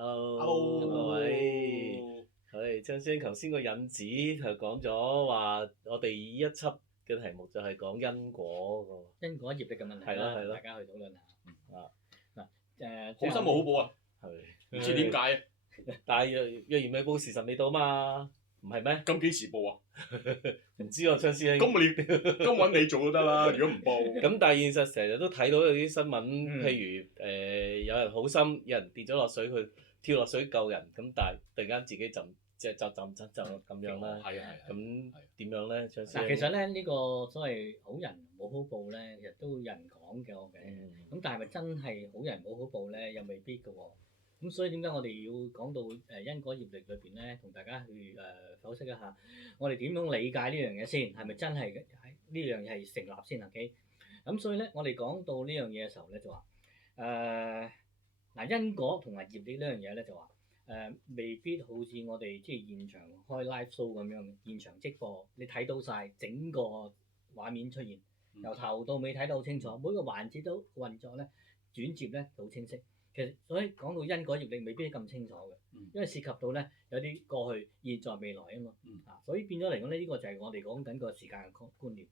Hello，各位，張師兄頭先個引子就講咗話，我哋呢一輯嘅題目就係講因果因果業力嘅問題啦，大家去討論下。好心冇好報啊，唔知點解啊？但係若然未報，時辰未到嘛，唔係咩？咁幾時報啊？唔知喎，張師兄。咁揾你做都得啦，如果唔報。咁但係現實成日都睇到有啲新聞，譬如有人好心，有人跌咗落水，佢跳落水救人，咁但係突然間自己就咁樣啦。係啊。咁點樣咧？張師兄？嗱，其實咧呢個所謂好人冇好報咧，其實都有人講嘅。咁但係咪真係好人冇好報咧？又未必嘅喎。咁所以點解我哋要講到因果業力裏邊咧，同大家去剖析一下，我哋點樣理解呢樣嘢先？係咪真係呢樣嘢係成立先？OK？咁所以咧，我哋講到呢樣嘢嘅時候咧，就話因果同埋業力呢樣嘢咧，就話未必好似我哋即係現場開 live show 咁樣，現場直播，你睇到晒整個畫面出現，由頭到尾睇得好清楚，每個環節都運作咧轉接咧好清晰。其實所以講到因果業力未必咁清楚嘅，因為涉及到咧有啲過去、現在、未來啊嘛。所以變咗嚟講咧，呢個就係我哋講緊個時間嘅觀念。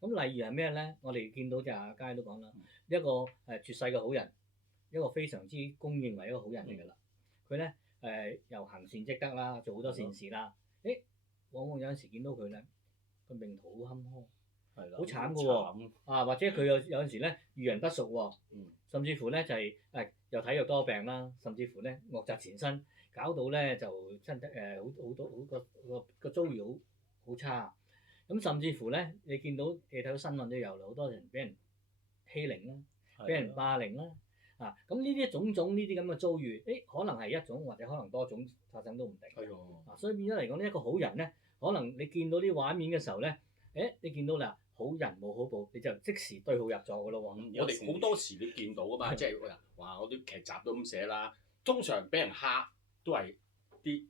咁例如係咩咧？我哋見到就阿佳都講啦，一個絕世嘅好人，一個非常之公認為一個好人嚟㗎啦。佢咧又行善積德啦，做好多善事啦。往往有陣時見到佢咧個命途好坎坷，好慘㗎喎。或者佢有陣時咧遇人不淑喎，甚至乎咧就係又體弱多病啦，甚至乎咧惡疾纏身，搞到咧就身體好多個遭遇好差。咁甚至乎咧，你睇到新聞都有啦，好多人俾人欺凌啦，俾人霸凌啦。咁呢啲種種呢啲咁嘅遭遇，可能係一種或者可能多種發生都唔定。所以變咗嚟講呢一個好人咧，可能你見到啲畫面嘅時候咧，你見到啦，好人冇好報，你就即時對號入座㗎咯喎。我哋好多時你見到啊嘛，即係話我啲劇集都咁寫啦，通常俾人蝦都係啲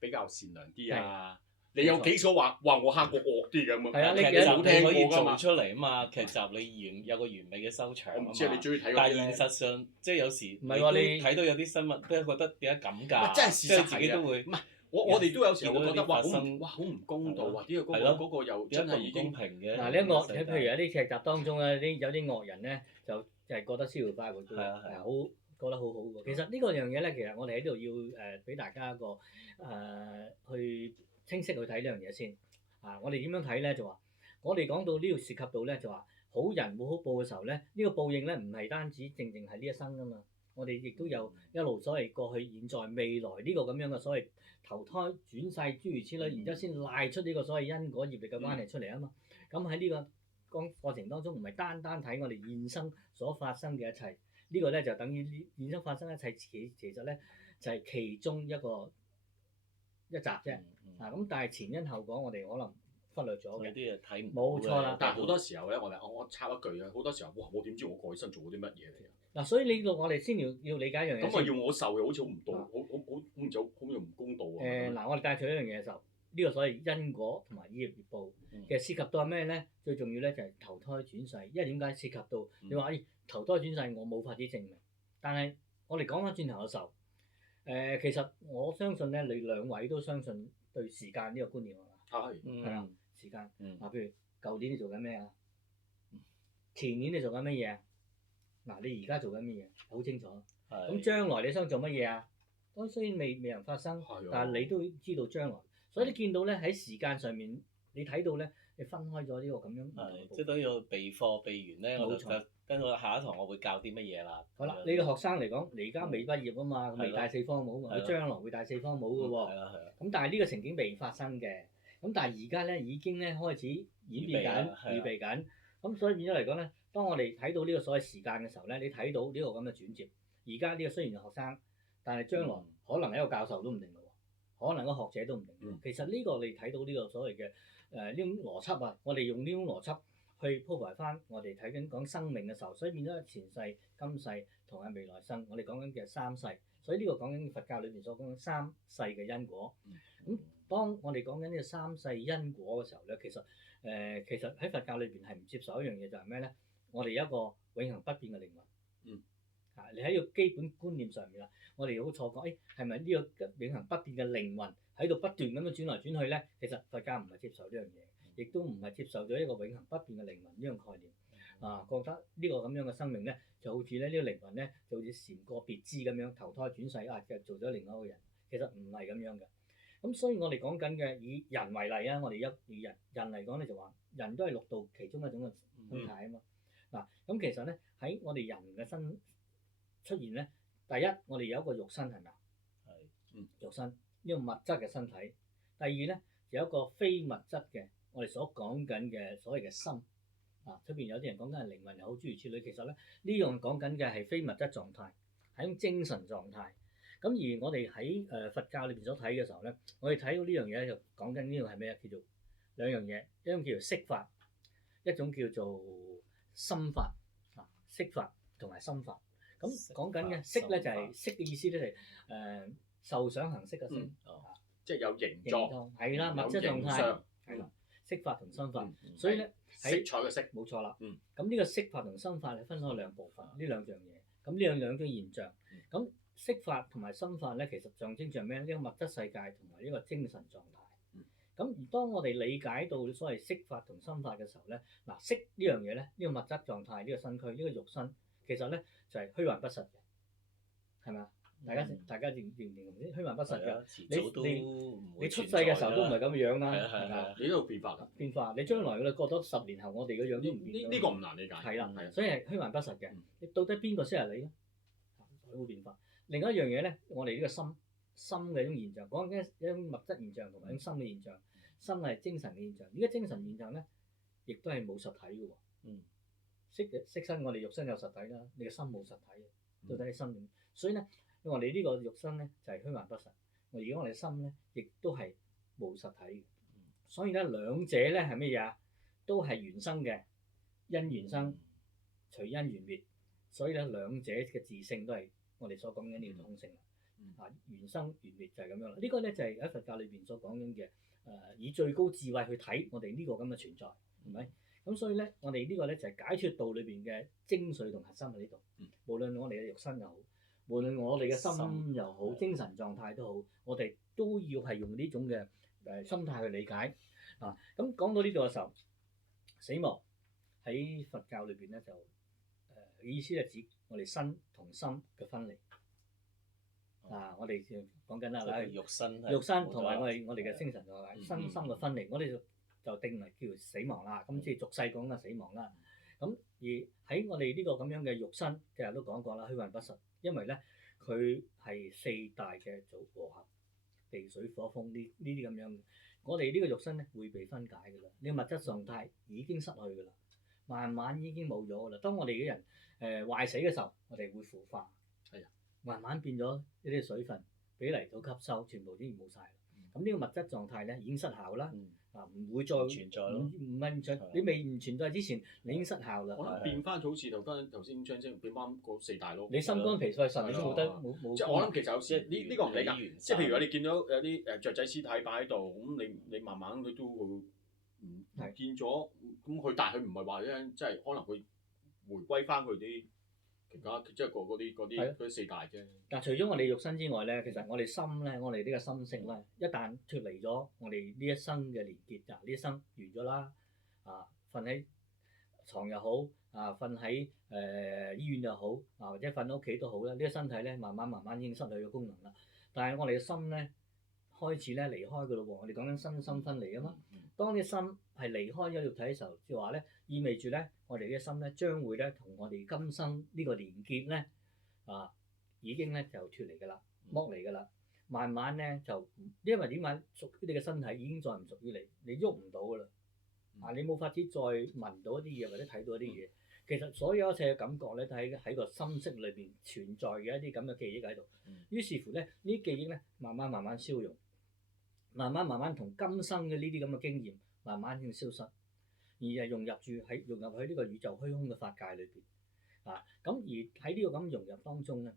比較善良啲啊。你有幾所話我蝦過惡啲咁啊？係啊，劇集你可以做出嚟啊嘛，劇集你有個完美嘅收場啊嘛。我唔知你中意睇嗰啲。但係現實上，即係有時唔係話你睇到有啲新聞，都係覺得點解咁㗎？真係事實自己都會。唔係我哋都有時候會覺得哇好唔公道啊！點解嗰個又真係已經公平嘅？嗱，呢個譬如有啲劇集當中咧，有啲惡人咧就係覺得逍遙快活嘅，好覺得好好喎。其實呢個樣嘢咧，其實我哋喺度要俾大家一個去清晰去睇呢樣嘢先。我哋點樣睇咧？就話我哋講到呢度涉及到咧，就話好人冇好報嘅時候咧，呢個報應咧唔係單止正係呢一生噶嘛。我哋亦都有一路所謂過去、現在、未來呢個咁樣嘅所謂投胎轉世諸如此類，然之後先賴出呢個所謂因果業力嘅關係出嚟啊嘛。咁喺呢個過程當中，唔係單睇我哋現生所發生嘅一切，呢個咧就等於現生發生一切其實咧就係其中一集啫。咁但係前因後果我哋可能忽略咗嘅，有啲嘢睇唔到。冇錯啦。但係好多時候咧，我插一句啊，好多時候我點知我過去生做過啲乜嘢嚟啊？所以呢度我哋先要理解一樣嘢。咁啊要我受又好似好唔道，好唔公道啊！我哋帶出一樣嘢嘅時候，呢個所謂因果同埋業報，其實涉及到係咩咧？最重要咧就係投胎轉世，因為點解涉及到你話投胎轉世我冇法子證明，但係我哋講翻轉頭嘅時候，其實我相信咧，你兩位都相信對時間呢個觀念係嘛？係啦，時間。譬如舊年你做緊咩啊？前年你做緊乜嘢啊？你而家做緊乜嘢？好清楚。咁將來你想做乜嘢啊？當雖然未能發生，但係你都知道將來。所以你見到咧喺時間上面，你睇到咧，你分開咗呢個咁樣。即係都要備課備完咧，我就跟住下一堂我會教啲乜嘢啦。好啦，你個學生嚟講，你而家未畢業啊嘛，未帶四科冇啊嘛，你將來會帶四科冇嘅喎。咁但係呢個情景未發生嘅，咁但係而家咧已經咧開始演變緊、預備緊。咁所以變咗嚟講咧，當我哋睇到呢個所謂時間嘅時候咧，你睇到呢個咁嘅轉接。而家呢個雖然係學生，但係將來可能係一個教授都唔定嘅喎，可能個學者都唔定。其實呢個你睇到呢個所謂嘅呢種邏輯啊，我哋用呢種邏輯去鋪排翻我哋睇緊講生命嘅時候，所以變咗前世、今世同埋未來生，我哋講緊嘅三世。所以呢個講緊佛教裏邊所講嘅三世嘅因果。咁當我哋講緊呢個三世因果嘅時候咧，其實喺佛教裏邊係唔接受一樣嘢，就係咩咧？我哋有一個永恆不變嘅靈魂。你喺個基本觀念上面啦，我哋好錯覺，係咪呢個永恆不變嘅靈魂喺度不斷咁樣轉來轉去咧？其實佛教唔係接受呢樣嘢，亦都唔係接受咗一個永恆不變嘅靈魂呢樣概念。覺得呢個咁樣嘅生命咧，就好似咧呢個靈魂咧，就好似禪過別枝咁樣投胎轉世就做咗另外一個人。其實唔係咁樣嘅。咁所以我哋講緊嘅以人為例啊，我哋以人嚟講咧就話，人都係六道其中一種嘅生態啊嘛。咁其實咧喺我哋人嘅身出現咧，第一我哋有一個肉身係咪啊？係，肉身呢個物質嘅身體。第二咧有一個非物質嘅，我哋所講緊嘅所謂嘅心。出邊有啲人講緊係靈魂又好，諸如此類。其實咧呢樣講緊嘅係非物質狀態，係一種精神狀態。咁而我哋喺佛教裏邊所睇嘅時候咧，我哋睇到呢樣嘢就講緊呢個係咩啊？叫做兩樣嘢，一種叫做色法，一種叫做心法。色法同埋心法。咁講緊嘅色咧就係色嘅意思咧就係受想行識嘅色，即係有形狀，係啦，物質狀態係啦，色法同心法。所以咧色彩嘅色冇錯啦。咁呢個色法同心法係分開兩部分，呢兩樣嘢。咁呢兩種現象，咁色法同埋心法咧，其實象徵著咩咧？呢個物質世界同埋呢個精神狀態。咁而當我哋理解到所謂色法同心法嘅時候咧，色呢樣嘢咧，呢個物質狀態，呢個身軀，呢個肉身，其實咧就係虛幻不實嘅，係咪啊？大家認唔認同啲虛幻不實嘅？你出世嘅時候都唔係咁樣啦，係咪？你都會變化㗎。變化，你將來你過咗10年後，我哋嘅樣都唔變。呢個唔難理解。係啦，所以係虛幻不實嘅。你到底邊個適合你咧？會變化。另外一樣嘢咧，我哋呢個心嘅一種現象，講緊一種物質現象同埋一種心嘅現象。心係精神嘅現象，呢個精神現象咧，亦都係冇實體嘅喎。色身我哋肉身有實體啦，你嘅心冇實體嘅，到底你心點？所以咧，我哋呢個肉身咧就係虛幻不實。而家我哋心咧，亦都係冇實體嘅。所以咧，兩者咧係乜嘢啊？都係緣生嘅，因緣生，隨因緣滅。所以咧，兩者嘅自性都係我哋所講緊呢個空性啦。緣生緣滅就係咁樣啦。呢個咧就係喺佛教裏邊所講緊嘅。以最高智慧去睇我哋呢個咁嘅存在，係咪？咁所以咧，我哋呢個咧就係解脫道裏邊嘅精髓同核心喺呢度。無論我哋嘅肉身又好，無論我哋嘅心又好，精神狀態都好，我哋都要係用呢種嘅心態去理解。咁講到呢度嘅時候，死亡喺佛教裏邊咧就意思係指我哋身同心嘅分離。我哋講緊啦，肉身同埋我哋嘅精神狀態，身心嘅分離，我哋就定為叫死亡啦。咁即係俗世講嘅死亡啦。咁而喺我哋呢個咁樣嘅肉身，其實都講過啦，虛幻不實，因為咧佢係4大嘅組和合，地水火風呢啲咁樣。我哋呢個肉身咧會被分解㗎啦，呢個物質狀態已經失去㗎啦，慢慢已經冇咗㗎啦。當我哋嘅人壞死嘅時候，我哋會腐化。慢慢變咗一啲水分，俾泥土吸收，全部已經冇晒啦。咁呢個物質狀態咧已經失效啦，唔會再存在咯。唔係唔存，你未唔存在之前，你已經失效啦。可能變翻好似頭先張生變翻嗰4大咯。你心肝脾肺腎你都冇得冇。即係我諗其實有時呢個唔理解，即係譬如話你見到有啲雀仔屍體擺喺度，咁你慢慢佢都會唔見咗，咁佢但係佢唔係話咧，即係可能佢回歸翻佢啲。其他即係嗰啲4大啫。但除咗我哋肉身之外咧，其實我哋心咧，我哋呢個心性咧，一旦脫離咗我哋呢一生嘅連結，呢一生完咗啦，瞓喺床又好，瞓喺醫院又好，或者瞓喺屋企都好啦，呢個身體咧慢慢已經失去咗功能啦。但係我哋嘅心咧開始咧離開㗎咯喎，我哋講緊身心分離啊嘛。當啲心係離開咗條體嘅時候，即係話咧，意味住咧，我哋嘅心咧將會咧同我哋今生呢個連結咧，已經咧就脫離㗎啦，剝離㗎啦。慢慢咧就因為點解屬於你嘅身體已經再唔屬於你，你喐唔到㗎啦。你冇法子再聞到一啲嘢或者睇到一啲嘢。其實所有一切嘅感覺咧，都喺個心識裏邊存在嘅一啲咁嘅記憶喺度。於是乎咧，呢啲記憶咧慢慢消融。慢慢同今生嘅呢啲咁嘅經驗，慢慢先消失，而係融入喺呢個宇宙虛空嘅法界裏邊。咁而喺呢個咁融入當中咧，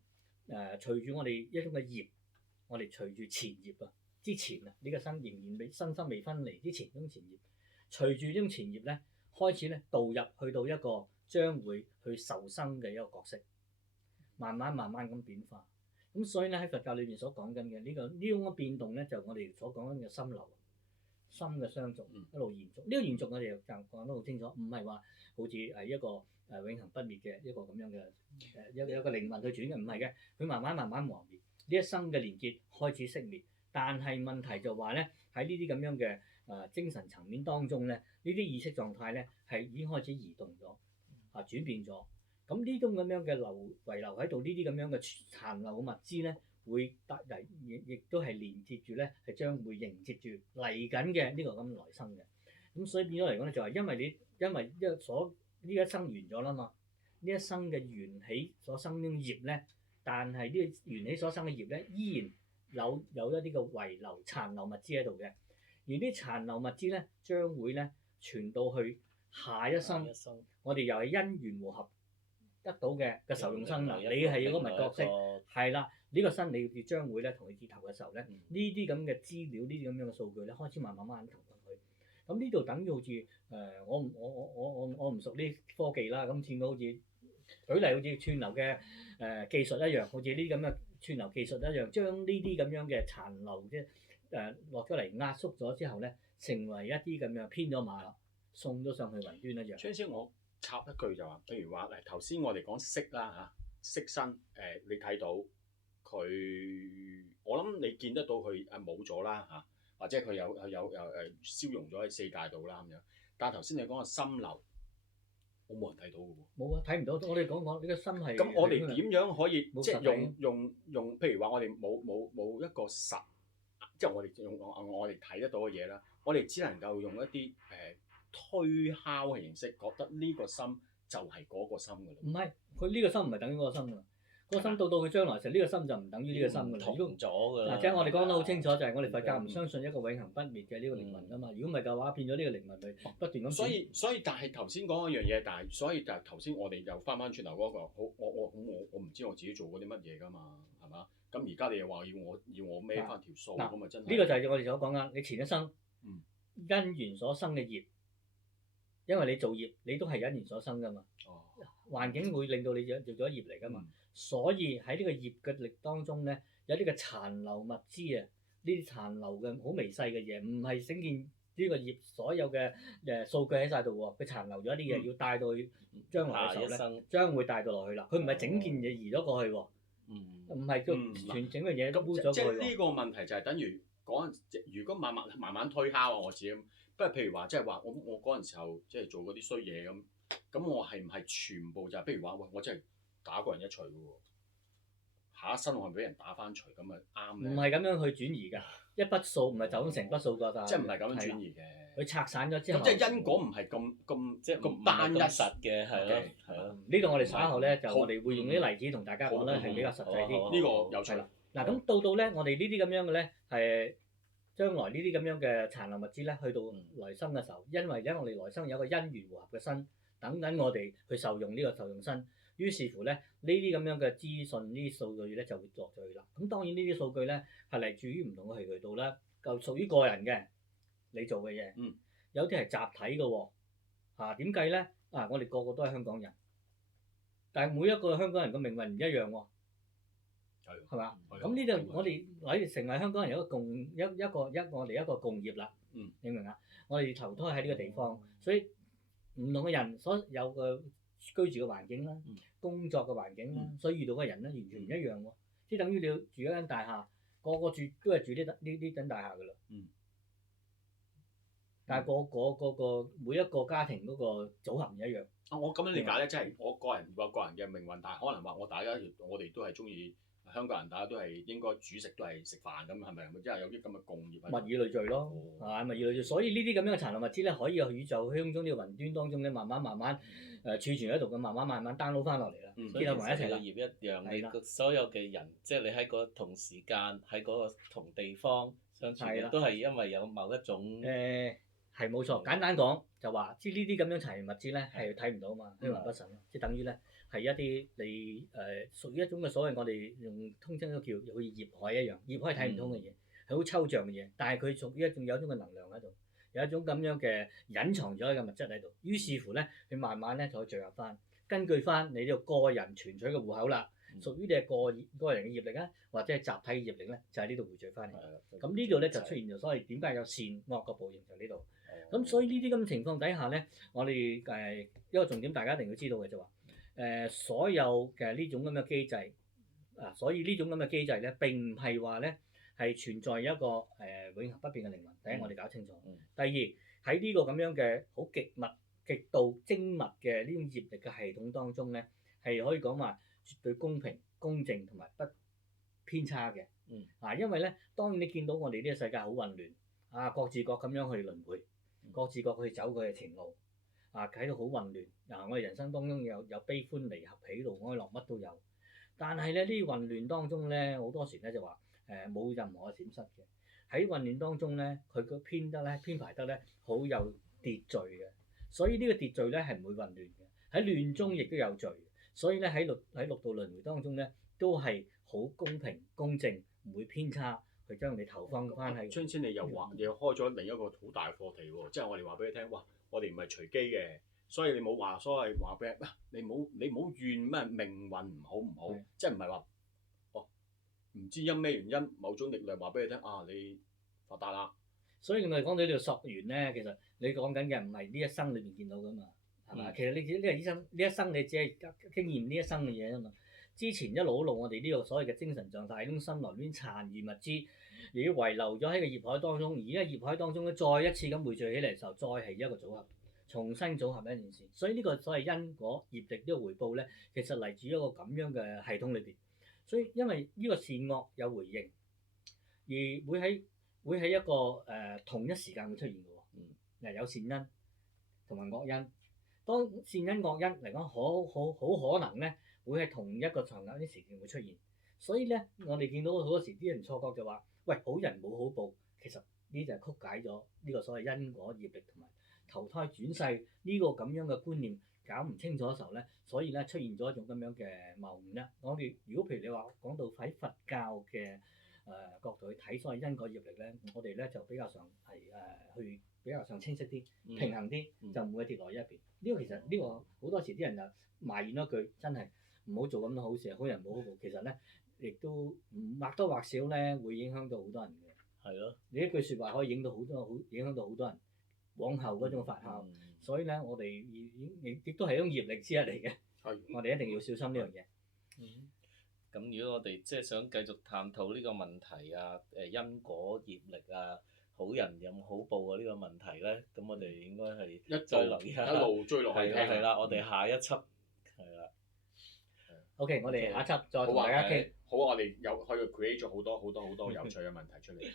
隨住我哋一種嘅業，我哋隨住前業之前呢個身仍然身心未分離之前，呢種前業，隨住呢種前業咧，開始咧導入去到一個將會去受生嘅一個角色。慢慢咁變化。咁所以咧喺佛教裏邊所講緊嘅呢種嘅變動咧，就我哋所講緊嘅心流。心嘅相續一路延續，呢個延續我哋就講得好清楚，唔係話好似係一個永恆不滅嘅一個咁樣嘅一個靈魂去轉嘅，唔係嘅，佢慢慢磨滅，呢一生嘅連結開始熄滅，但係問題就話咧喺呢啲咁樣嘅精神層面當中咧，呢啲意識狀態咧係已經開始移動咗轉變咗，咁呢種咁樣嘅遺留喺度呢啲咁樣嘅殘留嘅物資咧。會得嚟，亦都係連接住咧，係將會迎接住嚟緊嘅呢個咁來生嘅。咁所以變咗嚟講咧，就係因為呢一生完咗啦嘛，呢一生嘅緣起所生嘅業咧，但係呢個緣起所生嘅業咧，依然有一啲嘅遺留殘留物資喺度嘅。而啲殘留物資咧，將會咧傳到去下一生，我哋又係因緣和合得到嘅受用生啦。你係有個物角色，係啦。呢個生你將會咧同佢結合嘅時候咧，呢啲咁嘅資料，呢啲咁樣嘅數據咧，開始慢慢投入去。咁呢度等於好似我唔熟呢科技啦，咁似到好似舉例好似串流嘅技術一樣，好似呢啲咁嘅串流技術一樣，將呢啲咁樣嘅殘留嘅落咗嚟壓縮咗之後咧，成為一啲咁樣編咗碼啦，送咗上去雲端一樣。張先我插一句就話，譬如話頭先我哋講色啦嚇，色身你睇到。我諗你見得到佢冇咗啦嚇，或者佢有消融咗喺四界度啦咁樣。但係頭先你講嘅心流，我冇人睇到嘅喎。冇啊，睇唔到。我哋講呢個心係。咁我哋點樣可以即係用？譬如話我哋冇一個實，即係我哋用我哋睇得到嘅嘢啦。我哋只能夠用一啲推敲嘅形式，覺得呢個心就係嗰個心㗎啦。唔係，佢呢個心唔係等於嗰個心㗎。嗰個心到佢將來時，呢個心就唔等於呢個心㗎啦。同咗㗎啦。嗱，即係我哋講得好清楚，就係我哋佛教唔相信一個永恆不滅嘅呢個靈魂㗎嘛。如果唔係嘅話，變咗呢個靈魂咪不斷咁。所以，但係頭先講一樣嘢，所以就係頭先我哋又翻轉頭嗰個，我唔知我自己做過啲乜嘢㗎嘛，係嘛？咁而家你又話要我孭翻條數，咁咪真係。呢個就係我哋所講㗎。你前一生因緣所生嘅業，因為你做業，你都係因緣所生㗎嘛。環境會令到你做咗業嚟㗎嘛。所以喺呢個業嘅力當中咧，有啲嘅殘留物資啊，呢啲殘留嘅好微細嘅嘢，唔係整件呢個業所有嘅數據喺晒度喎，佢殘留咗一啲嘢要帶到去將來嘅時候咧，將會帶到落去啦。佢唔係整件嘢移咗過去喎，唔係全整嘅嘢都搬咗過去。即係呢個問題就係等於嗰陣，如果慢慢推敲啊，我自己，不過譬如話即係話我嗰陣時候即係做嗰啲衰嘢咁我係唔係全部就係譬如話喂我真係打過人一錘嘅喎，下一生我係俾人打翻錘咁咪啱咧？唔係咁樣去轉移㗎，一筆數唔係就咁成筆數㗎，即係唔係咁樣轉移嘅。佢拆散咗之後，咁即係因果唔係咁即係咁單一實嘅，係咯係咯。呢度我哋稍後咧就我哋會用啲例子同大家講咧係比較實際啲。呢個有趣啦。嗱咁到咧，我哋呢啲咁樣嘅咧係將來呢啲咁樣嘅殘留物資咧，去到來生嘅時候，因為我哋來生有個因緣和合嘅身，等緊我哋去受用呢個受用身。於是乎咧，呢啲咁樣嘅資訊、呢啲數據咧就會落咗去啦。咁當然呢啲數據咧係嚟自於唔同嘅渠道啦，就屬於個人嘅你做嘅嘢。有啲係集體嘅喎，點計咧？我哋個個都係香港人，但係每一個香港人嘅命運唔一樣喎，係嘛？咁呢度我哋成為香港人有一個我哋一個共業啦。你明唔明啊？我哋投胎喺呢個地方，所以唔同嘅人所有嘅居住嘅環境啦，工作嘅環境啦，所以遇到嘅人咧完全唔一樣喎。即係等於你要住一間大廈，個個住都係住呢間大廈㗎啦。但係個每一個家庭嗰個組合唔一樣。我咁樣理解咧，即係我個人有個人嘅命運，但係可能話我哋都係中意香港人，大家都係應該煮食都係食飯咁，係咪？即係有啲咁嘅共業。物以類聚咯，物以類聚。所以呢啲咁樣嘅殘留物資咧，可以喺宇宙空中呢個雲端當中咧，慢慢儲存喺度嘅，慢慢 download 翻落嚟啦，結合埋一齊啦。業一樣，你所有嘅人，即係你喺個同時間喺嗰個同地方相處嘅，都係因為有某一種係冇錯。簡單講就話，即係呢啲咁樣殘留物資咧係睇唔到嘛，虛幻不實咯。即係等於咧係一啲你屬於一種嘅所謂我哋用通稱都叫好似業海一樣，業海係睇唔通嘅嘢，係好抽象嘅嘢，但係佢屬於仲有一種嘅能量喺度。有一種咁樣嘅隱藏咗嘅物質喺度，於是乎咧，佢慢慢咧就可以聚合翻，根據翻你呢個個人存取嘅戶口啦，屬於你係個人嘅業力啊，或者係集體嘅業力咧，就喺呢度匯聚翻嚟。係咁呢度咧就出現咗，所謂點解有善惡嘅報應就呢度。咁所以呢啲咁嘅情況底下咧，我哋一個重點大家一定要知道嘅就話所有嘅呢種咁嘅機制所以呢種咁嘅機制咧並唔係話咧係存在一個永恆不變嘅靈魂。第一，我哋搞清楚。第二，喺呢個咁樣嘅好極度精密嘅呢種業力嘅系統當中咧，係可以講話絕對公平、公正同埋不偏差嘅。因為咧，當然你見到我哋呢個世界好混亂各自各咁樣去輪迴，各自各去走佢嘅情路睇到好混亂。我哋人生當中有悲歡離合、喜怒哀樂乜都有，但係咧呢啲混亂當中咧，好多時咧就話冇任何嘅閃失嘅。喺混亂當中咧，佢個編排得咧好有秩序嘅，所以呢個秩序咧係唔會混亂嘅。喺亂中亦都有序，所以咧喺六道輪迴當中咧都係好公平公正，唔會偏差去將你投放翻喺。張先你又開咗另一個好大嘅課題喎，即係我哋話俾你聽，哇！我哋唔係隨機嘅，所以你冇話所謂話俾你冇怨咩命運唔好，即係唔係話唔知因咩原因某種力量話俾你聽你發達啦。所以我哋講到呢條溯源咧，其實你講緊嘅唔係呢一生裏邊見到噶嘛，係嘛？其實你呢個醫生呢一生你只係經驗呢一生嘅嘢啊嘛。之前一路我哋呢個所謂嘅精神狀態，呢種心來呢啲殘餘物質，而遺留咗喺個業海當中，而家業海當中咧再一次咁匯聚起嚟嘅時候，再係一個組合，重新組合一件事。所以呢個所謂因果業力呢個回報咧，其實嚟自一個咁樣嘅系統裏邊。所以因為呢個善惡有回應，而會喺一個同一時間會出現嘅喎。有善因同埋惡因。當善因惡因嚟講，好可能咧會喺同一個場合啲時間會出現。所以咧，我哋見到好多時啲人錯覺就話：喂，好人冇好報。其實呢就係曲解咗呢個所謂因果業力同埋投胎轉世呢個咁樣嘅觀念搞唔清楚嘅時候咧，所以咧出現咗一種咁樣嘅謬誤啦。我哋如果譬如你話講到喺佛教嘅角度去睇所謂因果業力咧，我哋咧就比較上係去比較上清晰啲、平衡啲，就唔會跌落一邊。呢個其實呢個好多時啲人就埋怨一句，真係唔好做咁多好事，好人冇好報。其實咧，亦都或多或少咧會影響到好多人嘅。係咯，你一句説話可以影響到好多人往後嗰種發酵。所以咧，我哋亦都係一種業力之一嚟嘅。我哋一定要小心呢樣嘢。咁如果我哋即係想繼續探討呢個問題因果業力好人有冇好報呢個問題咧，咁我哋應該係再留意下一路追落去聽。係啦，我哋下一輯係啦。OK，我哋下一輯再同大家傾。好，我哋可以 create 咗好多有趣嘅問題出嚟。